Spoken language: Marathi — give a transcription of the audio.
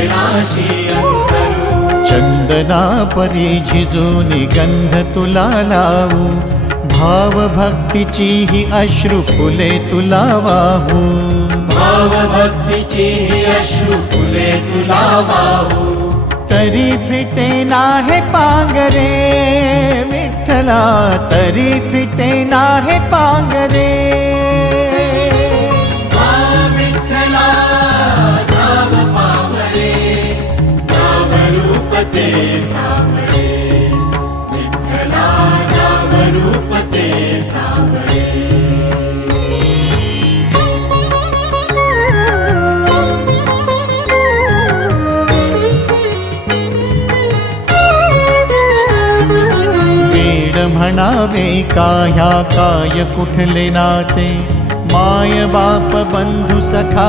चरणाशी अंतरू। चंदना परी झिजूनी गंध तुला लावू, भाव भक्तीची ही अश्रु फुले तुला वाहू। भाव भक्तीची ही अश्रु फुले तुला वाहू। तरी फिटे नाहे पांगरे विठ्ठला, तरी फिटे नाहे पांगरे। विठ्ठला नाम पावरे, नाम रूप ते सावळे। विठ्ठला नाम रूप ते सावळे। म्हणावे काह्या काय कुठले नाते, माय बाप बंधु सखा